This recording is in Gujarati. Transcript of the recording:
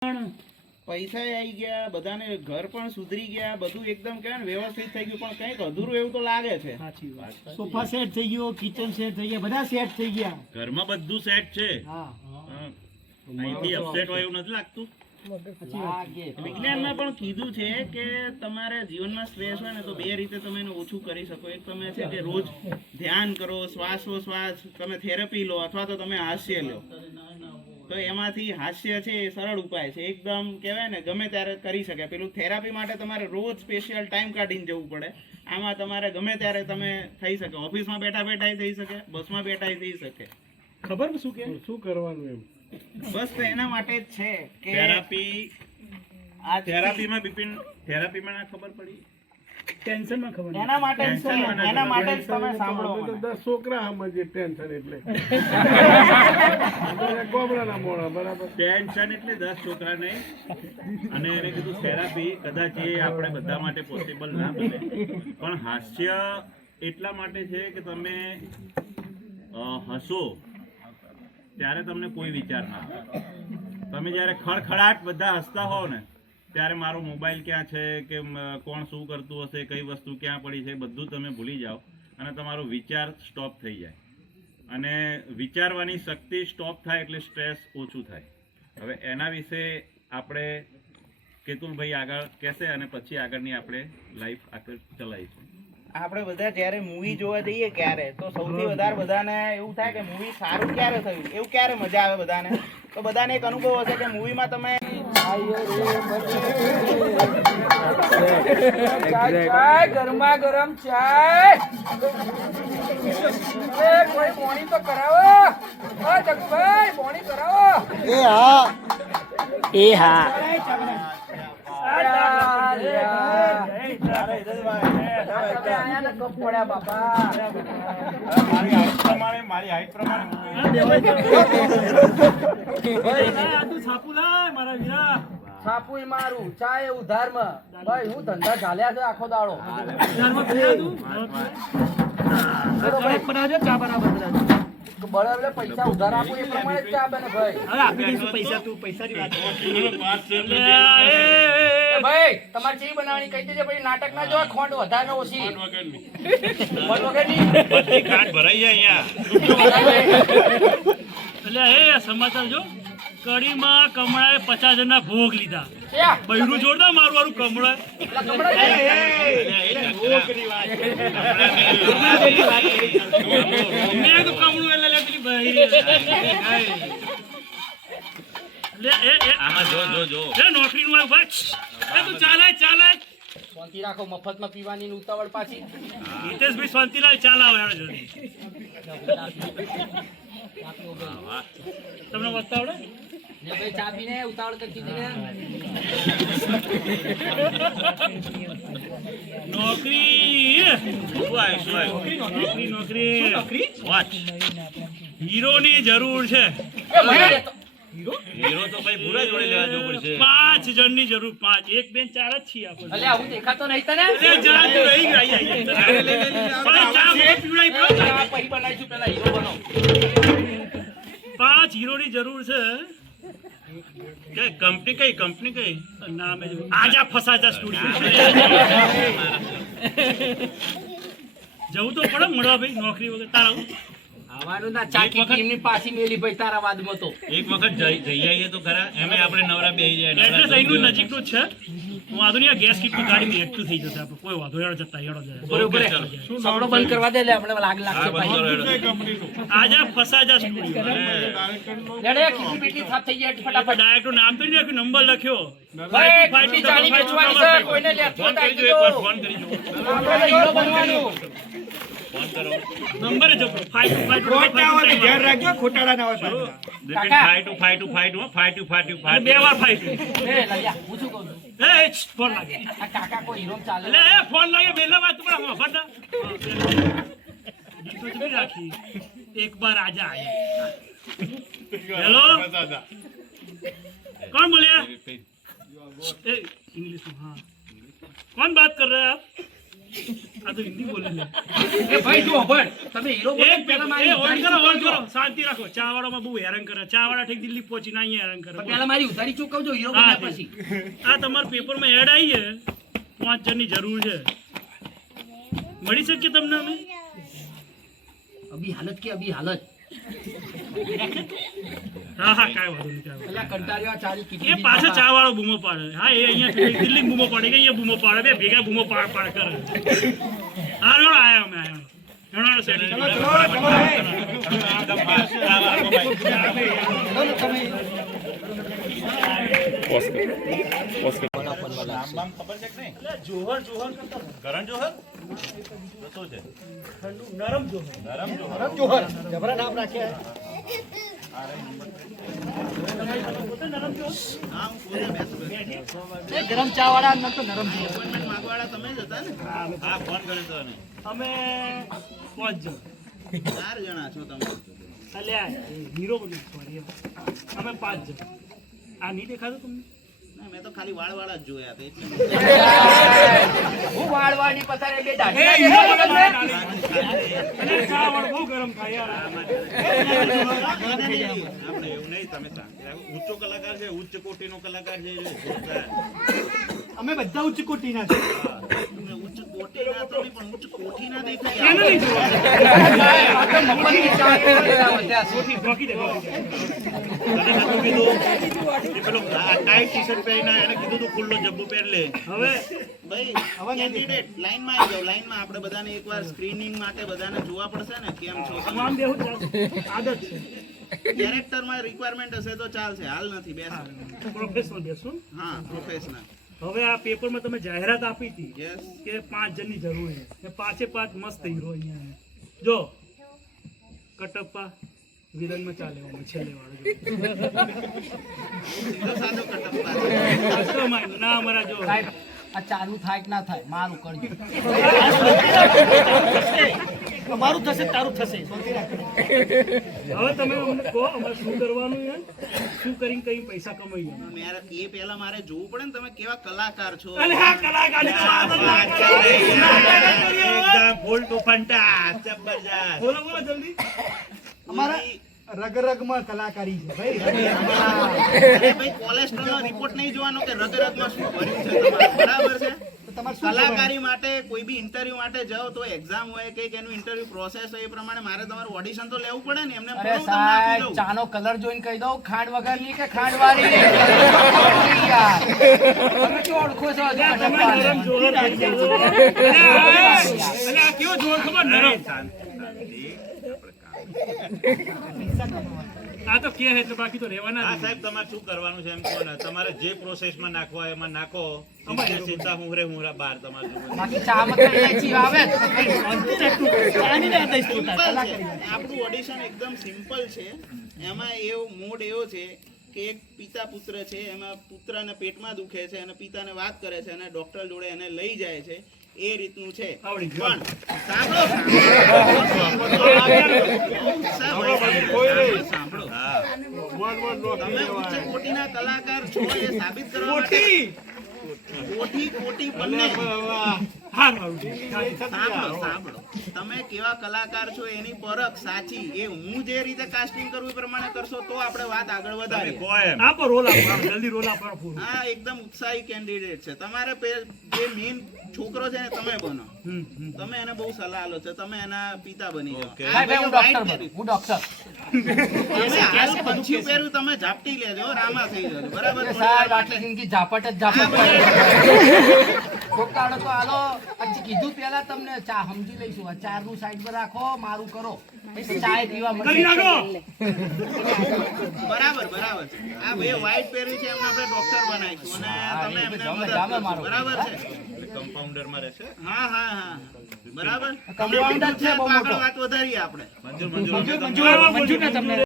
પૈસા આવી ગયા, બધાને ઘર પણ સુધરી ગયા, બધું એકદમ કહેવાય ને વ્યવસ્થિત થઈ ગયું, પણ કંઈક અધૂરું એવું તો લાગે છે. સાચી વાત. સોફા સેટ થઈ ગયો, કિચન સેટ થઈ ગયા, બધા સેટ થઈ ગયા. ઘરમાં બધું સેટ છે. હા, અહીંથી અપસેટ હોય એવું નથી લાગતું. વિજ્ઞાનમાં પણ કીધું છે કે તમારે જીવનમાં સ્ટ્રેસ હોય ને તો બે રીતે તમે એને ઓછું કરી શકો. એક તમે છે કે રોજ ધ્યાન કરો, શ્વાસોશ્વાસ, તમે થેરપી લો, અથવા તો તમે હાસ્ય લો. તો એમાંથી હાસ્ય છે એ સરળ ઉપાય છે, એકદમ કહેવાય ને ગમે ત્યારે કરી શકે. પેલું થેરાપી માટે તમારે રોજ સ્પેશિયલ ટાઈમ કાઢીને જવું પડે. આમાં તમારે ગમે ત્યારે તમે થઈ શકે, ઓફિસમાં બેઠા બેઠા થઈ શકે, બસમાં બેઠા થઈ શકે. ખબર શું કે શું કરવાનું એમ બસ તો એના માટે જ છે કે થેરાપીમાં બિપિન થેરાપીમાં ના ખબર પડી, ટેન્શનમાં ખબર એના માટે જ છે, એના માટે જ તમે સાંભળો. તો 10 છોકરા સમજે ટેન્શન એટલે ગોબરાના મોણા બરાબર. ટેન્શન એટલે 10 છોકરા નહીં. અને એને કીધું થેરાપી કદાચ એ આપણે બધા માટે પોસિબલ ના બને, પણ હાસ્ય એટલા માટે છે કે તમે હસો ત્યારે તમને કોઈ વિચાર ના આવે. તમે જ્યારે ખડખડાટ બધા હસતા હોવ ને ત્યારે મારો મોબાઈલ ક્યાં છે કે કોણ શું કરતું હશે, કઈ વસ્તુ ક્યાં પડી છે, બધું તમે ભૂલી જાઓ અને તમારો વિચાર સ્ટોપ થઈ જાય. અને વિચારવાની શક્તિ સ્ટોપ થાય એટલે સ્ટ્રેસ ઓછું થાય. હવે એના વિશે આપણે કેતુલભાઈ આગળ કહેશે અને પછી આગળની આપણે લાઈફ આગળ ચલાવીશું. આપણે બધા જ્યારે મૂવી જોવા જઈએ ક્યારે તો સૌથી વધારે બધાને એવું થાય કે મૂવી સારું ક્યારે થયું, એવું ક્યારે મજા આવે બધાને. તો બધાને એક અનુભવ હશે કે મૂવીમાં તમે ગરમા ગરમ ચાય કોઈ પોણી તો કરાવો. જગુભાઈ પોણી કરાવો. એ હા મારી હાઈટ પ્રમાણે છાપુ મારું ચાય ઉધારમાં. ભાઈ હું ધંધા ચાલ્યા છે આખો દાડો. બરાબર પૈસા ઉધાર આપું એ પ્રમાણે જ ચા બને ભાઈ. પૈસા તું પૈસાની વાત ભાઈ તમારે ચી બનાવવાની કહી દેજે. પછી નાટક ના જોવા, ખોંડ વધારે ઓછી બધી કાટ ભરાઈ જાય અહીંયા. એટલે એ સમાચાર જો કડીમાં કમળાએ 50 જણના ભોગ લીધા. બૈરું જોરદાર મારું વાળું કમળા. મેં તો કમળું એટલે પેલી બૈરી નોકરીનું આવ્યું ભાઈ. તું ચાલે શાંતિ રાખો. મફતમાં પીવાની ઉતાવળ પાછી. હિતેશભાઈ શાંતિલાલ ચાલાવે તમને વસ્તા આવડે ને ભાઈ ચા પીને ઉતાવળ કરતી હતી ને. નોકરી હીરોની જરૂર છે. હીરો તો ભાઈ પૂરા જોડે લેવા જવું પડશે. 5 જણની જરૂર. 5 1 2 4 જ છીએ આપણે. અલે આવું દેખાતો નહીં તને. પછી બનાવીશું પેલા હીરો બનો. 5 હીરોની જરૂર છે. કંપની કઈ નામે આજા ફસાજા સ્ટુડિયો. જવું તો પડે મળવા ભાઈ નોકરી વગર. તારા આવવાનું ના ચાકી ટીમની પાછી મેલી ભાઈ તારા વાદમાં તો. એક વખત જઈ આવીએ તો ખરા. એમે આપણે નવરા બેહી જાય. એડ્રેસ અહીંનું નજીકનું જ છે. વાંધો નહીં. આ ગેસ કીટની ગાડીમાં એકઠું થઈ જશે. આપણે કોઈ વાંધો હેડો જતા હેડો જાય. બરોબર. સપડો બંધ કરવા દે. આપણે લાગશે ભાઈ. આજા ફસાજા સ્ટુડિયો. લેડે ખીચી પીટી થાપ થઈ જાય ફટાફટ. ડાયરેક્ટ નામ તો નહીં લખ્યું, નંબર લખ્યો. ભાઈ પાર્ટી ચાલી વેચવાની છે. કોઈને લેતો ફોન નથી. કરી જો, એકવાર ફોન કરી જો. આપણે હીરો બનવાનું. ફોન કરો. નંબર જ 525 ધ્યાન રાખજો ખોટાડા ના હોય. બે વાર ફાઈટ. એ લલ્યા હું શું કહું છું. ફોન લાગે. આ કાકા કોઈ હીરો ચાલે. એટલે ફોન લાગે બેલા વાત પણ વાપરતા દીકરો ચૂકી રાખી. એક બાર આજા આયા. હેલો कौन बोले इंग्लिश में? हाँ कौन बात कर रहे हैं आप? આ તો હિન્દી બોલે છે. એ ભાઈ તું અભણ તમે હીરો બોલો એક પહેલા પેપર મારી હોલ્ડ ઉધારી કરો ચૂકવજો. શાંતિ રાખો. ચા વાળામાં બહુ હેરાન કરે. ચા વાળા ઠીક દિલ્હી પહોંચીને અહીંયા હેરાન કરે. પહેલા મારી ઉધારી ચૂકવજો હીરો હા, બોલ્યા પછી આ તમારા પેપરમાં એડ આવી છે 5 જણની જરૂર છે. મળી શકીએ તમને અમે? અભી હાલત કે અભી હાલત હા હા કાંઈ વાંધો નહીં, કાંઈ વાંધો પેલા કંટાળ્યો આ ચાલી નહીં. કીધી એ પાછા ચા વાળો બૂમો પાડે. હા એ અહીંયા દિલ્હી બૂમો પાડે કે અહીંયા બૂમો પાડે. બે ભેગા બૂમો પાડ કરે. હા રોડ આયા અમે આયા. ઘણો સેટિંગ નામ ખબર છે કે નહીં? જોહર કરતા કરણ જોહર? તો શું છે? નરમ જોહર. નરમ જોહર? હા, હું પોતે બેસું. ગરમ ચા વાળા ન તો નરમ છે appointment માંગવાવાળા તમે જ હતા ને? હા, ફોન કર્યો તો એને. અમે 5 જણ. 4 જણા છો તમે. અલ્યા હીરો બોલ્યો sorry. અમે 5 જણ. આ નહીં દેખાતો તમને? ના, મેં તો ખાલી વાળવાળા જ જોયા હતા એટલે હું વાળવાની પથારે બે દાઢી એ હીરો બોલે છે. અને ચા વાળો બહુ ગરમ થાય યાર. આપણે એવું નહીં, તમે શાંતિ રાખો. ઊંચો કલાકાર છે, ઉચ્ચ કોટીનો કલાકાર છે. અમે બધા ઉચ્ચ કોટીના છે. તમે ઉચ્ચ કોટીના તો નહીં, પણ ઉચ્ચ કોઠીના દેખાય. એને નહીં જોવા. મફતની ચા પીવડાવ્યા વધ્યા છે. ઢોકી દે. તને નતું કીધું કે પેલો ટાઈટ ટી-શર્ટ પહેરીને એને કીધું તું ખુલ્લો જબ્બો પહેર લે. હવે ભાઈ કેન્ડિડેટ લાઈનમાં આવી જાઓ. લાઈનમાં આપણે બધાને એકવાર સ્ક્રીનિંગ માટે બધાને જોવા પડશે ને કેમ છો હું તમે. આમ બેહું જ આદત છે. કેરેક્ટરમાં રિક્વાયરમેન્ટ હશે તો ચાલશે, હાલ નથી બેસો. પ્રોફેશનલ બેસો. હા, પ્રોફેશનલ. હવે આ પેપરમાં તમે જાહેરાત આપી હતી યસ. કે 5 જણની જરૂર છે. એ 5 મસ્ત હીરો અહીંયા છે. જો કટપ્પા વિલનમાં ચાલે એવો છેલ્લે વાળો જો. સીધો સાધો કટપ્પા છે. કસ્ટમાઇઝ ના અમારા જો સાહેબ આ ચાલુ થાય કે ના થાય મારું કરજો મારું થશે તારું થશે. હવે તમે અમને કહો અમારે શું કરવાનું છે, શું કરીને કઈ પૈસા કમાઈએ. મારે એ પહેલા મારે જોવું પડે ને તમે કેવા કલાકાર છો. અરે હા કલાકારની તો વાત જ ના કરો. એકદમ ફૂલ ટુ ફંટાસ, જબરજસ્ત. બોલો બોલો જલ્દી. અમારા રગરગમાં કલાકારી છે ભાઈ. ભાઈ કોલેસ્ટ્રોલનો રિપોર્ટ નહીં જોવાનો કે રગરગમાં શું ભર્યું છે તમારે, બરાબર છે. કલાકારી માટે કોઈ બી ઇન્ટરવ્યુ માટે જાઓ તો એક્ઝામ હોય કે એનું ઇન્ટરવ્યુ પ્રોસેસ હોય એ પ્રમાણે મારે તમારું ઓડિશન તો લેવું પડે ને. એમને અરે બોલાવો, તમને આપી સાહેબ દઉં. ચાનો કલર જોઈને કહી દઉં ખાંડ વગરની કે ખાંડ વાળી યાર તમે શું ઓળખો છો હજુ તમે કટપ્પાને? નરમ જોહર થઈ ગયા છો. અરે આ કેવો જોહર ખબર નરમ. શાંતિ, શાંતિ. આ તો કે હે તો બાકી તો રહેવાના હા જ. સાહેબ, તમારે શું કરવાનું છે એમ કહો ને. તમારે જે પ્રોસેસમાં નાખવા હોય એમાં નાખો. સીધા હુંરા બાર તમારે જોવાનું. બાકી ચામાં તો એલચી આવે જ. સિમ્પલ છે. આપણું ઓડિશન એકદમ સિમ્પલ છે. એમાં એવો મોડ એવો છે કે એક પિતા પુત્ર છે, એમાં પુત્રને પેટમાં દુખે છે અને પિતાને વાત કરે છે અને ડોક્ટર જોડે એને લઈ જાય છે. એ રીતનું છે. આવડી ગયું. પણ સાંભળો સાંભળો. હા. તમે ઉચ્ચ કોટીના કલાકાર છો એ સાબિત કરવા માટે કોટી બંને. હા મારું છે. સાંભળો. તમે કેવા કલાકાર છો એની પરખ સાચી એ હું જે રીતે કાસ્ટિંગ કરું એ પ્રમાણે કરશો તો આપણે વાત આગળ તમે વધારીએ. કહો એમ. આપો રોલ આપો જલ્દી રોલ આપો પૂરું. હા, એકદમ ઉત્સાહી કેન્ડિડેટ છે. તમારે જે મેઇન છોકરો છે ને તમે બનો. તમે એને બહુ સલાહ આલો છો, તમે એના પિતા બની જાઓ. ઓકે. આ ભાઈ ભાઈ હું white ડોક્ટર પહેર્યું. બનું હું ડોક્ટર તમે હાલ પંચી પહેર્યું, તમે ઝાપટી લેજો, રામા થઈ જજો, બરાબર? અરે સાહેબ આટલી જિંદગી ઝાપટ જ ઝાપટ પડી. કોકાળો તો હાલો હજી કીધું પેલા તમને ચા સમજી લઈશું આ ચારનું સાઈડ પર રાખો મારું કરો પછી ચાય પીવા કરી મળશે નાખો. બરાબર છે. આ ભાઈ white પહેર્યું છે એમને આપણે ડોક્ટર બનાવીશું અને તમે એમને મદદ કરશો, બરાબર છે? કમ્પાઉન્ડરમાં રહેશે. હા. બરાબર. કમ્પાઉન્ડર છે બહુ આગળ મોટો વાત વધારીએ આપણે. મંજૂર. મંજૂર ને તમને